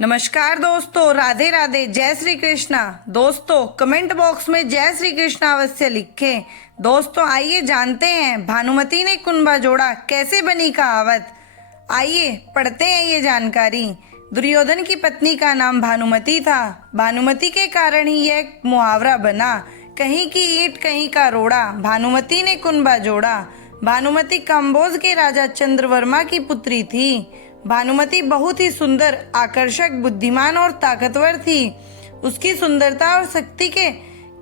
नमस्कार दोस्तों, राधे राधे, जय श्री कृष्णा। दोस्तों कमेंट बॉक्स में जय श्री कृष्णा अवश्य लिखें। दोस्तों आइए जानते हैं भानुमति ने कुंभा जोड़ा कैसे बनी कहावत। आइए पढ़ते हैं ये जानकारी। दुर्योधन की पत्नी का नाम भानुमति था। भानुमति के कारण ही यह मुहावरा बना, कहीं की ईंट कहीं का रोड़ा, भानुमति ने कुंभा जोड़ा। भानुमति कंबोज के राजा चंद्रवर्मा की पुत्री थी। भानुमति बहुत ही सुंदर, आकर्षक, बुद्धिमान और ताकतवर थी। उसकी सुंदरता और शक्ति के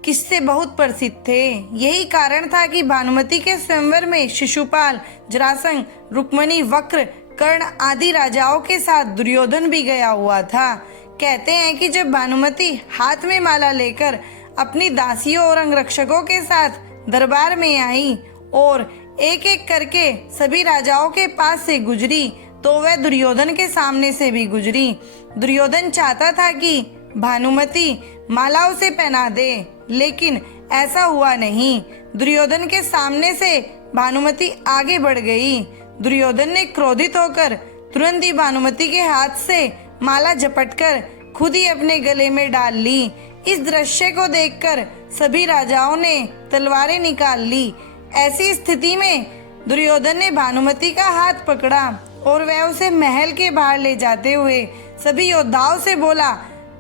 किस्से बहुत प्रसिद्ध थे। यही कारण था कि भानुमति के स्वयंवर में शिशुपाल, जरासंध, रुक्मणी, वक्र, कर्ण आदि राजाओं के साथ दुर्योधन भी गया हुआ था। कहते हैं कि जब भानुमति हाथ में माला लेकर अपनी दासियों और अंगरक्षकों के साथ दरबार में आई और एक एक करके सभी राजाओं के पास से गुजरी, तो वह दुर्योधन के सामने से भी गुजरी। दुर्योधन चाहता था कि भानुमति माला उसे पहना दे, लेकिन ऐसा हुआ नहीं। दुर्योधन के सामने से भानुमति आगे बढ़ गई। दुर्योधन ने क्रोधित होकर तुरंत ही भानुमति के हाथ से माला झपटकर खुद ही अपने गले में डाल ली। इस दृश्य को देखकर सभी राजाओं ने तलवारें निकाल ली। ऐसी स्थिति में दुर्योधन ने भानुमति का हाथ पकड़ा और वह उसे महल के बाहर ले जाते हुए सभी योद्धाओं से बोला,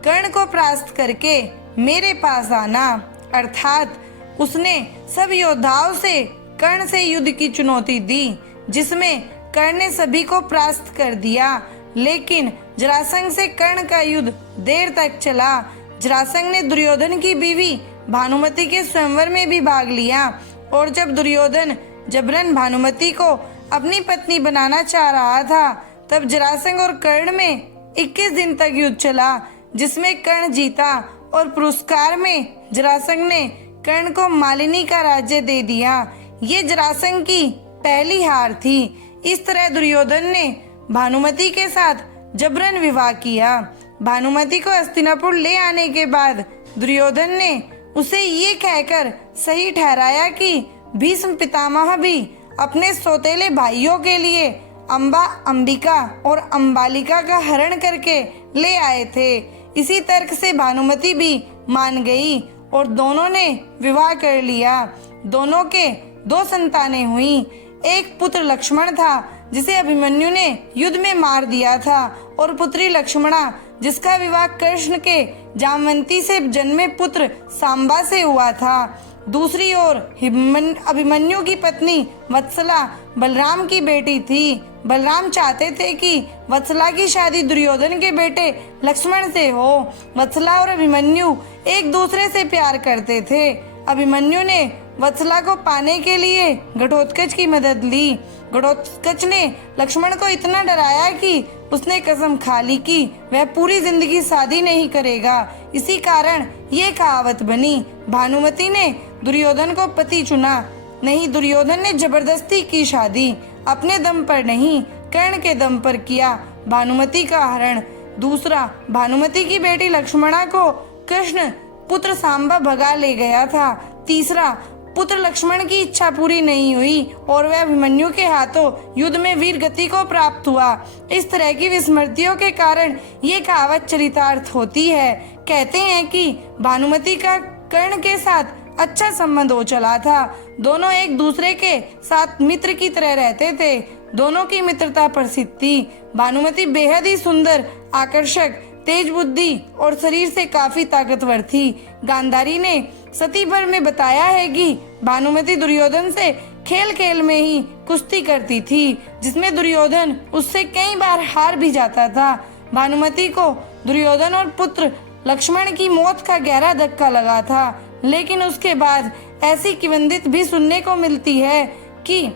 कर्ण को परास्त करके मेरे पास आना। अर्थात उसने सब योद्धाओं से कर्ण से युद्ध की चुनौती दी, जिसमें कर्ण ने सभी को परास्त कर दिया। लेकिन जरासंध से कर्ण का युद्ध देर तक चला। जरासंध ने दुर्योधन की बीवी भानुमति के स्वयंवर में भी भाग लिया और जब दुर्योधन जबरन भानुमति को अपनी पत्नी बनाना चाह रहा था, तब जरासंध और कर्ण में 21 दिन तक युद्ध चला, जिसमें कर्ण जीता और पुरस्कार में जरासंध ने कर्ण को मालिनी का राज्य दे दिया। ये जरासंध की पहली हार थी। इस तरह दुर्योधन ने भानुमति के साथ जबरन विवाह किया। भानुमति को हस्तिनापुर ले आने के बाद दुर्योधन ने उसे ये कहकर सही ठहराया कि भीष्म पितामह भी अपने सौतेले भाइयों के लिए अंबा, अंबिका और अंबालिका का हरण करके ले आए थे। इसी तर्क से भानुमति भी मान गई और दोनों ने विवाह कर लिया। दोनों के 2 संतानें हुई। एक पुत्र लक्ष्मण था, जिसे अभिमन्यु ने युद्ध में मार दिया था, और पुत्री लक्ष्मणा, जिसका विवाह कृष्ण के जामवंती से जन्मे पुत्र सांबा से हुआ था। दूसरी ओर अभिमन्यु की पत्नी वत्सला बलराम की बेटी थी। बलराम चाहते थे कि वत्सला की शादी दुर्योधन के बेटे लक्ष्मण से हो। वत्सला और अभिमन्यु एक दूसरे से प्यार करते थे। अभिमन्यु ने वत्सला को पाने के लिए घटोत्कच की मदद ली। घटोत्कच ने लक्ष्मण को इतना डराया कि उसने कसम खा ली कि वह पूरी जिंदगी शादी नहीं करेगा। इसी कारण ये कहावत बनी, भानुमति ने दुर्योधन को पति चुना। नहीं, दुर्योधन ने जबरदस्ती की शादी, अपने दम पर नहीं, कर्ण के दम पर किया भानुमति का हरण। दूसरा, भानुमति की बेटी लक्ष्मणा को कृष्ण पुत्र सांबा भगा ले गया था। तीसरा, पुत्र लक्ष्मण की इच्छा पूरी नहीं हुई और वह अभिमन्यु के हाथों युद्ध में वीर गति को प्राप्त हुआ। इस तरह की विस्मृतियों के कारण ये कहावत चरितार्थ होती है। कहते हैं कि भानुमति का कर्ण के साथ अच्छा संबंध हो चला था। दोनों एक दूसरे के साथ मित्र की तरह रहते थे। दोनों की मित्रता प्रसिद्ध थी। भानुमति बेहद ही सुंदर, आकर्षक, तेज बुद्धि और शरीर से काफी ताकतवर थी। गांधारी ने सती भर में बताया है कि भानुमति दुर्योधन से खेल खेल में ही कुश्ती करती थी, जिसमें दुर्योधन उससे कई बार हार भी जाता था। भानुमति को दुर्योधन और पुत्र लक्ष्मण की मौत का गहरा धक्का लगा था, लेकिन उसके बाद ऐसी किंवदंती भी सुनने को मिलती है कि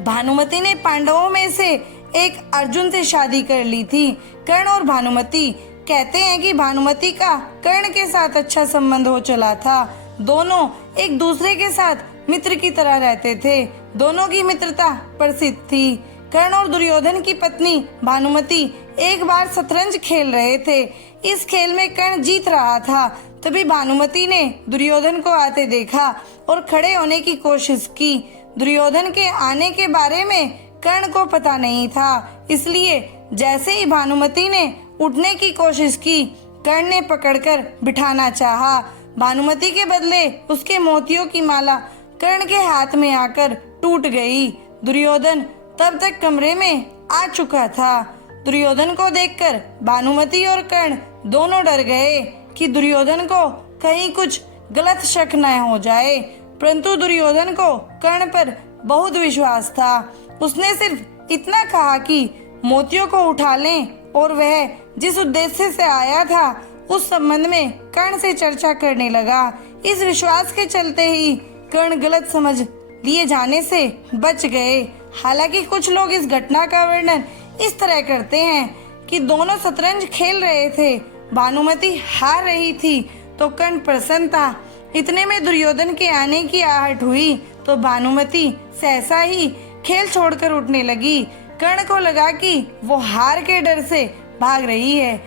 भानुमति ने पांडवों में से एक अर्जुन से शादी कर ली थी। कर्ण और भानुमति, कहते हैं कि भानुमति का कर्ण के साथ अच्छा संबंध हो चला था। दोनों एक दूसरे के साथ मित्र की तरह रहते थे। दोनों की मित्रता प्रसिद्ध थी। कर्ण और दुर्योधन की पत्नी भानुमति एक बार शतरंज खेल रहे थे। इस खेल में कर्ण जीत रहा था। तभी भानुमति ने दुर्योधन को आते देखा और खड़े होने की कोशिश की। दुर्योधन के आने के बारे में कर्ण को पता नहीं था, इसलिए जैसे ही भानुमति ने उठने की कोशिश की। कर्ण ने पकड़कर बिठाना चाहा। भानुमति के बदले उसके मोतियों की माला कर्ण के हाथ में आकर टूट गई। दुर्योधन तब तक कमरे में आ चुका था। दुर्योधन को देखकर भानुमति और कर्ण दोनों डर गए कि दुर्योधन को कहीं कुछ गलत शक न हो जाए, परंतु दुर्योधन को कर्ण पर बहुत विश्वास था। उसने सिर्फ इतना कहा कि मोतियों को उठा लें और वह जिस उद्देश्य से आया था उस संबंध में कर्ण से चर्चा करने लगा। इस विश्वास के चलते ही कर्ण गलत समझ लिए जाने से बच गए। हालांकि कुछ लोग इस घटना का वर्णन इस तरह करते हैं कि दोनों शतरंज खेल रहे थे, भानुमति हार रही थी तो कर्ण प्रसन्न था। इतने में दुर्योधन के आने की आहट हुई तो भानुमति सहसा ही खेल छोड़कर उठने लगी। कर्ण को लगा कि वो हार के डर से भाग रही है,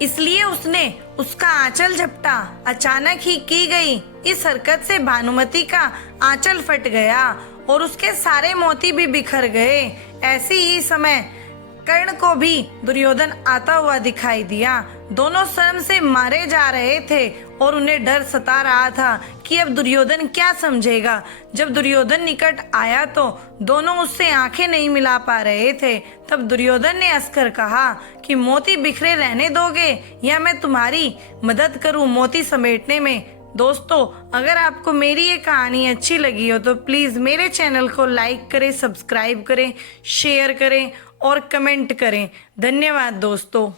इसलिए उसने उसका आंचल झपटा। अचानक ही की गई इस हरकत से भानुमति का आंचल फट गया और उसके सारे मोती भी बिखर गए। ऐसे ही समय कर्ण को भी दुर्योधन आता हुआ दिखाई दिया। दोनों शर्म से मारे जा रहे थे और उन्हें डर सता रहा था कि अब दुर्योधन क्या समझेगा। जब दुर्योधन निकट आया तो दोनों उससे आंखें नहीं मिला पा रहे थे। तब दुर्योधन ने हंसकर कहा कि मोती बिखरे रहने दोगे या मैं तुम्हारी मदद करूं मोती समेटने में। दोस्तों, अगर आपको मेरी ये कहानी अच्छी लगी हो तो प्लीज़ मेरे चैनल को लाइक करें, सब्सक्राइब करें, शेयर करें और कमेंट करें। धन्यवाद दोस्तों।